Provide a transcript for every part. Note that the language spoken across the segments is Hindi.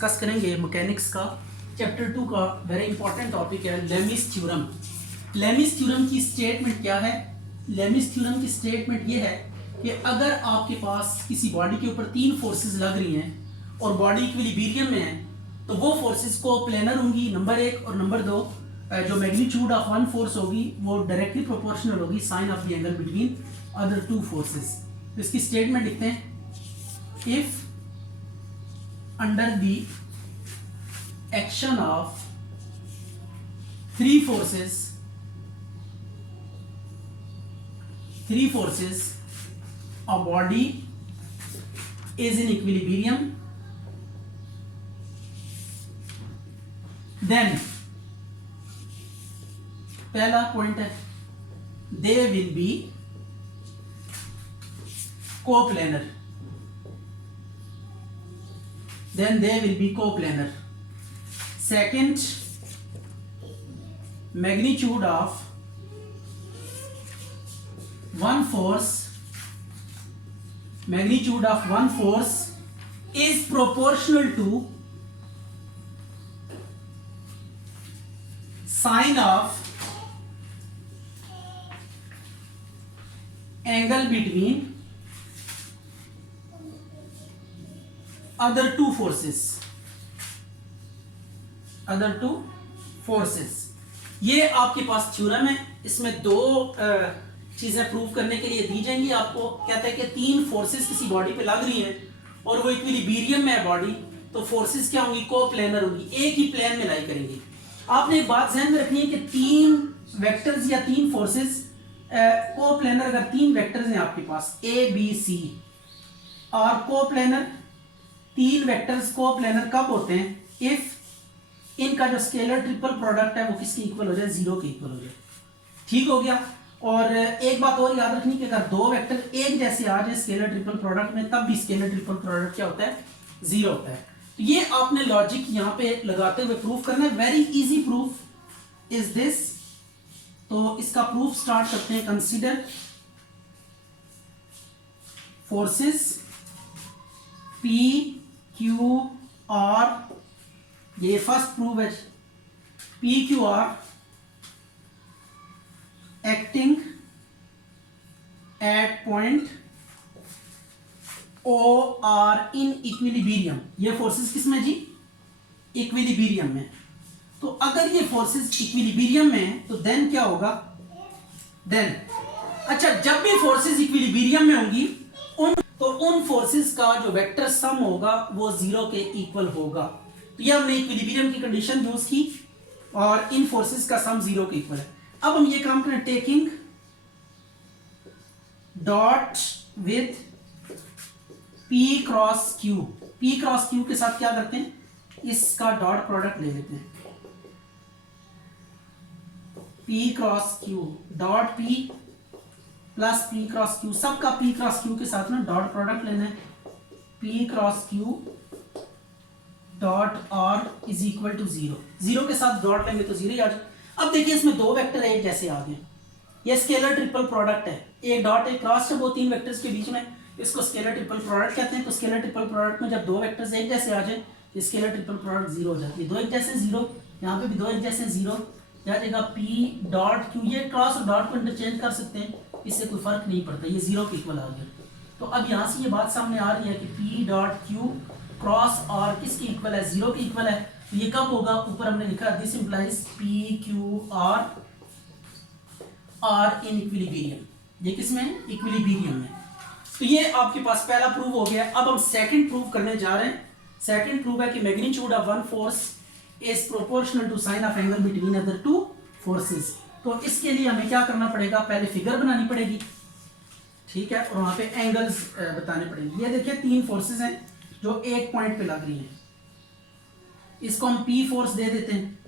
डिस्कस करेंगे मैकेनिक्स का चैप्टर 2 का वेरी इंपॉर्टेंट टॉपिक है लेमिस थ्योरम। लेमिस थ्योरम की स्टेटमेंट क्या है? लेमिस थ्योरम की स्टेटमेंट ये है कि अगर आपके पास किसी बॉडी के ऊपर तीन फोर्सेस लग रही हैं और बॉडी इक्विलिब्रियम में है तो वो फोर्सेस को प्लेनर होंगी नंबर एक, और नंबर दो जो मैग्नीट्यूड ऑफ वन फोर्स होगी वो डायरेक्टली प्रोपोर्शनल होगी sine of the angle between other two forces. तो इसकी स्टेटमेंट लिखते हैं, if under the action of three forces a body is in equilibrium, then पहला पॉइंट है they will be coplanar, then they will be coplanar. Second, magnitude of one force is proportional to sine of angle between other two forces। ये आपके पास थ्योरम है, इसमें दो चीजें प्रूव करने के लिए दी जाएंगी। आपको कहता है कि तीन फोर्सेस किसी बॉडी पे लग रही हैं और वो इक्विलिब्रियम में है बॉडी, तो फोर्सेस क्या होंगी? कोप्लेनर होंगी, एक ही प्लेन में लाई करेंगी। आपने एक बात ध्यान में रखनी है कि तीन वेक्टर्स या तीन फोर्सेस कोप्लेनर, अगर तीन वेक्टर्स हैं आपके पास ए बी सी और कोप्लेनर, तीन वेक्टर्स कोप्लेनर कब होते हैं? इफ इनका जो स्केलर ट्रिपल प्रोडक्ट है वो किसके इक्वल हो जाए? जीरो के इक्वल हो जाए। ठीक हो गया। और एक बात और याद रखनी कि अगर दो वेक्टर एक जैसे आ जाए स्केलर ट्रिपल प्रोडक्ट में, तब भी स्केलर ट्रिपल प्रोडक्ट क्या होता है? जीरो होता है। तो ये आपने लॉजिक यहाँ पे लगाते हुए प्रूफ करना है। Very easy proof is this. तो इसका प्रूफ स्टार्ट करते हैं। Consider forces P Q R, ये फर्स्ट प्रूफ है। P Q R acting at point O R in equilibrium. ये फोर्सेस किस में जी? इक्विलिब्रियम में। तो अगर ये फोर्सेस इक्विलिब्रियम में है तो देन क्या होगा? देन अच्छा, जब भी फोर्सेस इक्विलिब्रियम में होंगी उन फोर्सेस का जो वेक्टर सम होगा वो जीरो के इक्वल होगा। तो ये हमने इक्विलिब्रियम की कंडीशन यूज की और इन फोर्सेस का सम जीरो के इक्वल है। अब हम ये काम करें, taking dot with P cross Q। P cross Q के साथ क्या करते हैं? इसका डॉट प्रोडक्ट ले लेते हैं। P cross Q dot P plus P cross Q, सबका P क्रॉस Q के साथ में डॉट प्रोडक्ट लेना है। P cross Q dot R is equal to zero. Zero के साथ डॉट लेंगे तो जीरो ही आ जाए। अब देखिए इसमें दो वेक्टर एक जैसे आ गए, ये स्केलर ट्रिपल प्रोडक्ट है। एक डॉट एक क्रॉस है, वो तीन वेक्टर्स के बीच में, इसको स्केलर ट्रिपल प्रोडक्ट कहते हैं। तो स्केलर ट्रिपल प्रोडक्ट में जब दो वेक्टर्स एक जैसे आ जाए तो स्केलर ट्रिपल प्रोडक्ट जीरो हो जाती है। दो एक जैसे जीरो, यहाँ पे भी दो एक जैसे जीरो, क्या जाएगा? P dot Q। ये क्रॉस और डॉट को इंटरचेंज कर सकते हैं, इससे कोई फर्क नहीं पड़ता, ये जीरो के इक्वल आ गया। तो अब यहाँ से ये बात सामने आ रही है कि P डॉट Q क्रॉस और किसके इक्वल है? जीरो के इक्वल है। तो ये कब होगा? ऊपर हमने लिखा this implies P Q R in equilibrium. ये किसमें है? इक्विलिब्रियम में। तो ये आपके पास पहला प्रूव हो गया। अब हम सेकंड प्रूव करने जा रहे हैं। सेकंड प्रूव है कि magnitude of one force is proportional to sine of angle between other two forces. तो इसके लिए हमें क्या करना पड़ेगा? पहले फिगर बनानी पड़ेगी, ठीक है, और वहां पे एंगल्स बताने पड़ेंगे। ये देखिए तीन फोर्सेस हैं जो एक पॉइंट पे लग रही हैं। इसको हम P फोर्स दे देते हैं,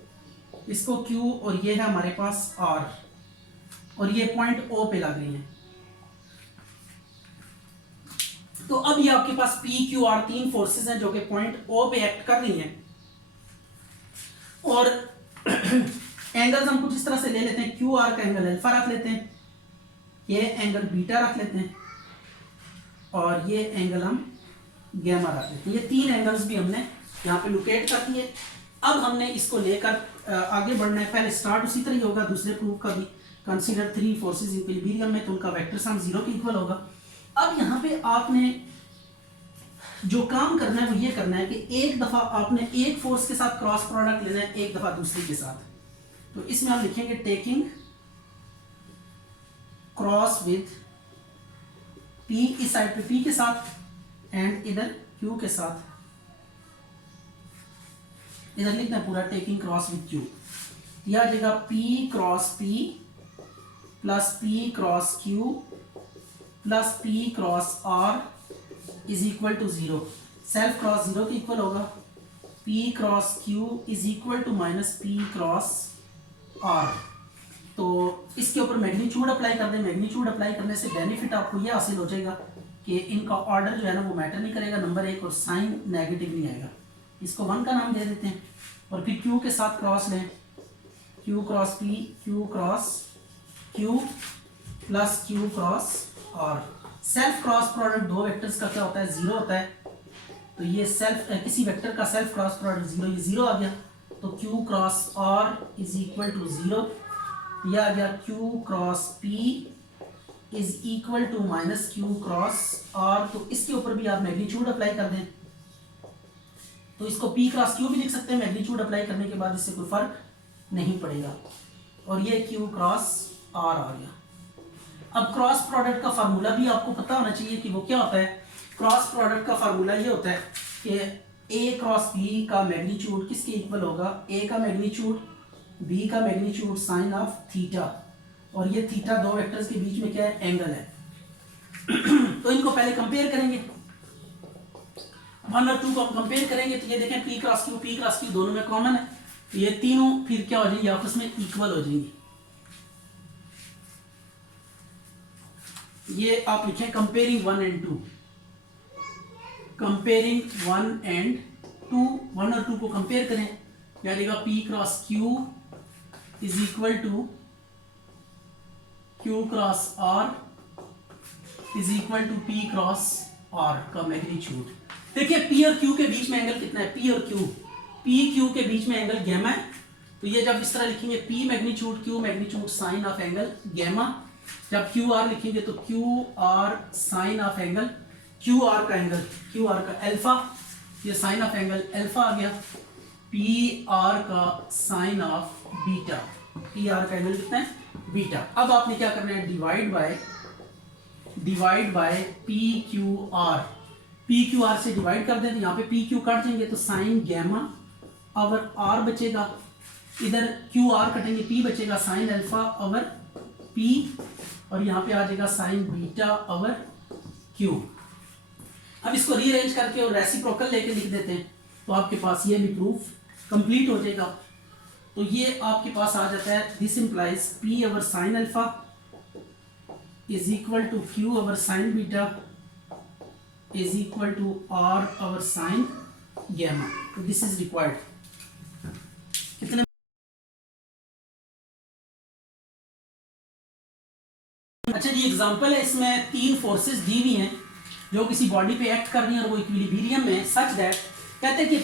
इसको Q, और ये है हमारे पास R, और ये पॉइंट O पे लग रही हैं। तो अब ये आपके पास P Q R तीन फोर्सेस हैं जो कि पॉइंट O पे एक्ट कर रही हैं। और एंगल्स हम कुछ इस तरह से ले लेते हैं। क्यू आर का एंगल अल्फा रख लेते हैं, ये एंगल बीटा रख लेते हैं, और ये एंगल हम गैमा रख लेते हैं। ये तीन एंगल्स भी हमने यहाँ पे लोकेट कर दिए। अब हमने इसको लेकर आगे बढ़ना है। पहले स्टार्ट उसी तरह ही होगा दूसरे प्रूफ का भी, कंसीडर 3 फोर्सेस इन इक्विलिब्रियम में, तो उनका वेक्टर सम 0 के इक्वल होगा। अब यहाँ पे आपने जो काम करना है वो ये करना है कि एक दफा आपने एक फोर्स के साथ क्रॉस प्रोडक्ट लेना है, एक दफा दूसरी के साथ। तो इसमें हम लिखेंगे टेकिंग क्रॉस विद P, इस साइड पे P के साथ एंड इधर Q के साथ। इधर लिखना है पूरा टेकिंग क्रॉस विद Q। यह आ जाएगा P cross P plus P cross Q plus P cross R is equal to 0। Self cross 0 के इक्वल होगा। P cross Q is equal to minus P cross R। तो इसके ऊपर मैग्नीट्यूड अप्लाई कर दें। मैग्नीट्यूड अप्लाई करने से बेनिफिट आपको ये हासिल हो जाएगा कि इनका ऑर्डर जो है ना वो मैटर नहीं करेगा, नंबर 1, और साइन नेगेटिव नहीं आएगा। इसको 1 का नाम दे देते हैं और फिर Q के साथ क्रॉस लें, Q cross P, Q cross Q plus Q cross R। Self cross product दो वेक्टर्स का क्या होता है, 0 होता है। तो ये किसी वेक्टर का सेल्फ क्रॉस प्रोडक्ट 0, ये 0 आ गया। तो Q cross R is equal to 0। यह आ गया Q cross P is equal to minus Q cross R। तो इसके ऊपर भी आप मैग्नीट्यूड अप्लाई कर दें, तो इसको P क्रॉस Q भी लिख सकते हैं। मैग्नीट्यूड अप्लाई करने के बाद इससे कोई फर्क नहीं पड़ेगा। और ये Q क्रॉस R आ गया। अब क्रॉस प्रोडक्ट का फार्मूला भी आपको पता होना चाहिए कि वो क्या होता है। क्रॉस प्रोडक्ट का फार्मूला ये होता है कि A क्रॉस B का मैग्नीट्यूड किसके इक्वल होगा, A का मैग्नीट्यूड B का मैग्नीट्यूड साइन ऑफ थीटा। और ये थीटा दो वेक्टर्स के बीच में क्या है, एंगल है। तो इनको पहले कंपेयर करेंगे, 1 और 2 को कंपेयर करेंगे। तो ये देखें P क्रॉस Q दोनों में कॉमन है। तो ये तीनों फिर क्या हो जाएंगे, आपस में इक्वल हो जाएंगे। ये आप लिखें कंपेयरिंग 1 एंड 2। कंपेयरिंग 1 एंड 2, 1 और 2 को कंपेयर करें, क्या रहेगा, P cross Q is equal to Q cross R is equal to P cross R का मैग्नीट्यूड। देखिए P और Q के बीच में एंगल कितना है, P और Q, P Q के बीच में एंगल गैमा है। तो ये जब इस तरह लिखेंगे P magnitude Q magnitude sine of angle gamma. जब Q R लिखेंगे तो Q R sine of angle, Q R का एंगल, Q R का अल्फा, ये साइन ऑफ एंगल अल्फा आ गया। P R का sine of beta, P R का एंगल कितना है, बीटा। अब आपने क्या करना है, divide by P Q R। P Q R से डिवाइड कर दें तो यहाँ पे P Q कट जाएंगे तो साइन गैमा ओवर R बचेगा। इधर Q R कटेंगे, P बचेगा साइन अल्फा ओवर P, और यहाँ पे आ जाएगा साइन बीटा ओवर Q। अब इसको रीअरेंज करके और रेसिप्रोकल लेके लिख देते हैं तो आपके पास ये भी प्रूफ कंप्लीट हो जाएगा। तो ये आपके पास आ जाता है, this implies P over sine alpha is equal to Q over sine beta is equal to R over sine gamma. तो दिस इज रिक्वायर्ड। कितने अच्छा जी, एग्जांपल है, इसमें 3 फोर्सेस दी हुई हैं जो किसी बॉडी पे एक्ट कर रही हैं और वो इक्विलिब्रियम में, सच दैट कहते हैं कि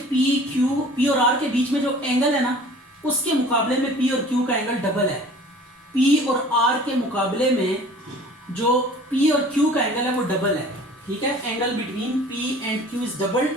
P और R के बीच में जो एंगल है ना, उसके मुकाबले में P और Q का एंगल डबल है। P और R के मुकाबले में जो P और Q का एंगल है वो डबल है। ठीक है, angle between P and Q is double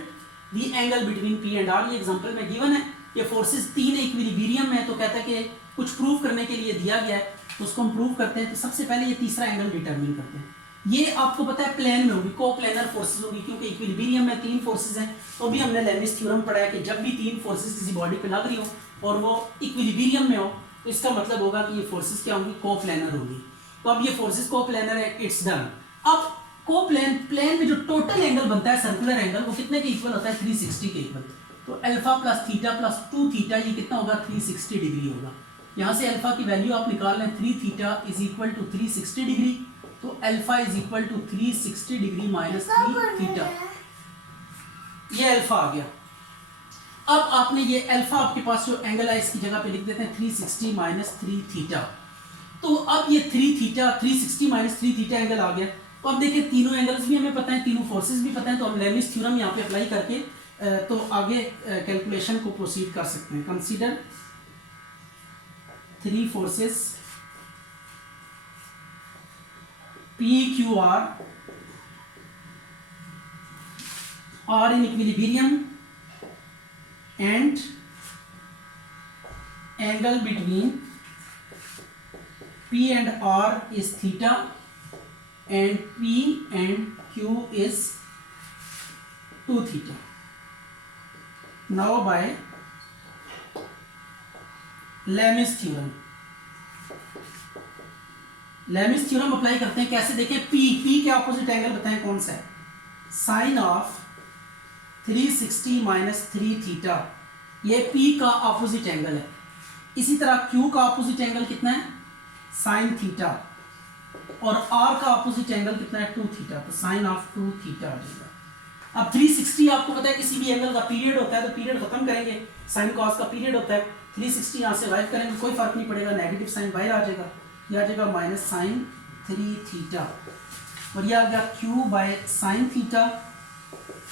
the angle between P and R। ये एग्जांपल में गिवन है। ये फोर्सेस 3 इक्विलिब्रियम में, तो कहता है कि कुछ प्रूव करने के लिए दिया गया है, तो उसको हम प्रूव करते हैं। तो सबसे पहले ये तीसरा एंगल डिटरमिन करते हैं। ये आपको पता है प्लेन में होगी, को-प्लेनर फोर्सेस होगी, क्योंकि इक्विलिब्रियम में 3 फोर्सेस हैं। तो भी हमने लेविस थ्योरम पढ़ा है कि जब भी 3 फोर्सेस किसी बॉडी पे लग रही हो और वो इक्विलिब्रियम में हो, तो इसका मतलब होगा कि ये फोर्सेस क्या होंगी, को-प्लेनर होगी। तो अब ये फोर्सेस को-प्लेनर है, इट्स डन। अब प्लेन में जो टोटल एंगल बनता है, सर्कुलर एंगल, वो कितने के इक्वल होता है, 360 के इक्वल। तो alpha plus theta plus 2 theta, ये कितना होगा, 360 डिग्री होगा। यहाँ से अल्फा की वैल्यू आप निकाल लें, 3 theta is equal to 360 degree. तो alpha is equal to 360 degree minus 3 theta, ये अल्फा आ गया। अब आपने ये अल्फा, आपके पास जो एंगल है इसकी जगह पे लिख देते हैं 360 माइनस 3 थीटा। तो अब ये 3 थीटा 360 माइनस 3 थीटा एंगल आ गया। तो अब देखिए तीनों एंगल्स भी हमें पता है, तीनों फोर्सेस भी पता है, तो हम लेविस थ्योरम यहाँ पे अप्लाई करके तो आगे कैलकुलेशन को प्रोसीड कर सकते हैं। Consider 3 forces PQR are in equilibrium and angle between P and R is theta and P and Q is 2 theta. Now by Lami's theorem, Lami's theorem apply करते हैं। कैसे देखें, पी के ऑपोजिट एंगल बताएं कौन सा है, साइन ऑफ 360 माइनस 3 थीटा, ये पी का ऑपोजिट एंगल है। इसी तरह क्यू का ऑपोजिट एंगल कितना है, साइन थीटा, और आर का ऑपोजिट एंगल कितना है, 2 थीटा, तो साइन ऑफ 2 थीटा आ जाएगा। अब 360 आपको पता है किसी भी एंगल का पीरियड होता है, तो पीरियड खत्म करेंगे, साइन कॉस का पीरियड होता है, 360 यहाँ से वाइप करेंगे, कोई फर्क नहीं पड़ेगा, नेगेटिव साइन बाहर आ जाएगा, यह आ जाएगा माइनस साइन 3 थीटा, और यह आ गया Q by sine theta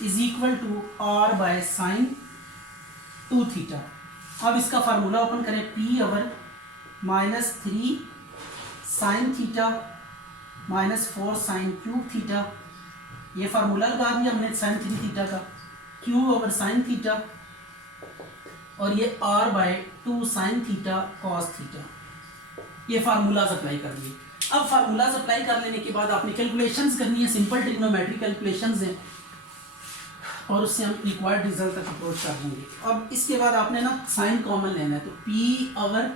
is equal to R by sine 2 theta. अब इसका फार्मूला ओपन करें, P over minus 3 sine theta minus 4 sine cube theta, ये फार्मूला लगा दिया हमने साइन 3 थीटा का, क्यू ओवर साइन थीटा, और ये R by 2 sine theta cos theta, ये फार्मूलाज अप्लाई कर दिए। अब फार्मूलाज अप्लाई कर लेने के बाद आपने कैलकुलेशंस करनी है, सिंपल ट्रिग्नोमेट्री कैलकुलेशंस हैं, और उससे हम रिक्वायर्ड रिजल्ट तक अप्रोच कर देंगे। अब इसके बाद आपने ना साइन कॉमन लेना है, तो P over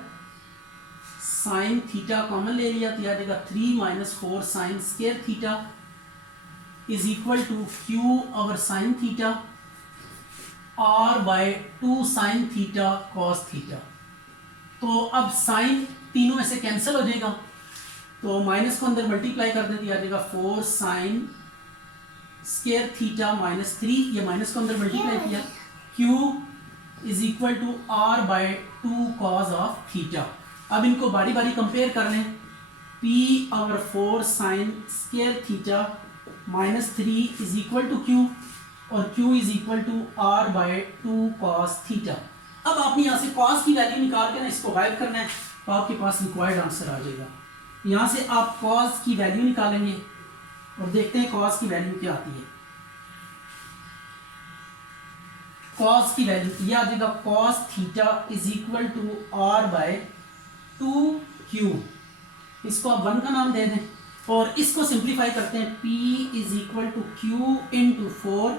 sine theta common ले लिया, तो आ जाएगा 3 minus 4 sine square theta is equal to Q over sine theta R by 2 sine theta cos theta. तो अब साइन तीनों में से कैंसिल हो जाएगा, तो माइनस को अंदर मल्टीप्लाई कर दे दिया जाएगा 4 साइन स्क्वायर थीटा माइनस 3, ये माइनस को अंदर मल्टीप्लाई किया, Q is equal to R by 2 cos of theta. अब इनको बारी बारी कंपेयर कर लें, P over 4 sine square theta minus 3 is equal to Q, और Q is equal to R by 2 cos theta. अब आपने यहाँ से कॉस की वैल्यू निकाल के ना इसको गायब करना है, तो आपके पास रिक्वायर्ड आंसर आ जाएगा। यहाँ से आप कॉस की वैल्यू निकालेंगे और देखते हैं कॉस की वैल्यू क्या आती है। कॉस की वैल्यू यह आ जाएगा, cos theta is equal to R by 2Q, इसको आप 1 का नाम दे दें, और इसको सिंप्लीफाई करते हैं, P is equal to Q into 4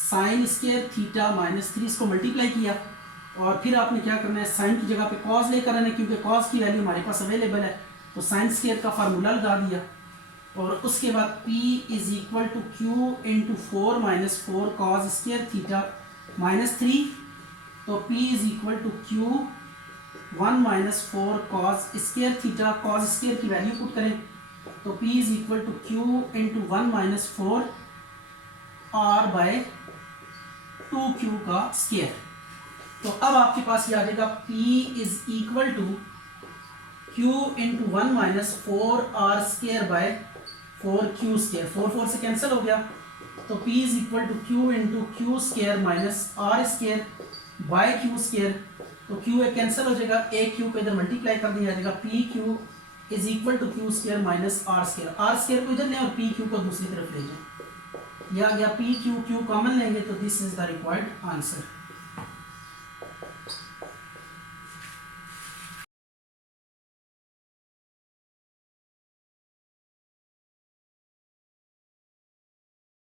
sine square theta minus 3, इसको मल्टीप्लाई किया, और फिर आपने क्या करना है, साइन की जगह पे कॉस लेकर आना है, क्योंकि कॉस की वैल्यू हमारे पास अवेलेबल है, तो साइन स्क्वायर का फार्मूला लगा दिया, और उसके बाद P is equal to Q into 4 minus 4 cos square theta minus 3, तो P is equal to Q 1 minus 4 cos square theta, cos square की वैल्यू पुट करें, तो P is equal to Q into 1 minus 4 R by 2Q का स्क्वायर। तो अब आपके पास ये आ जाएगा, P is equal to Q into 1 minus 4 R square by 4Q square, 4 से कैंसिल हो गया, तो P is equal to Q into Q square minus R square by Q square, तो Q एक कैंसिल हो जाएगा, एक Q को इधर मल्टीप्लाई कर दिया जाएगा, PQ is equal to Q square minus R square, R square को इधर लें और PQ को दूसरी तरफ ले जाएं, यह आ गया PQ, Q कॉमन लेंगे, तो this is the required answer.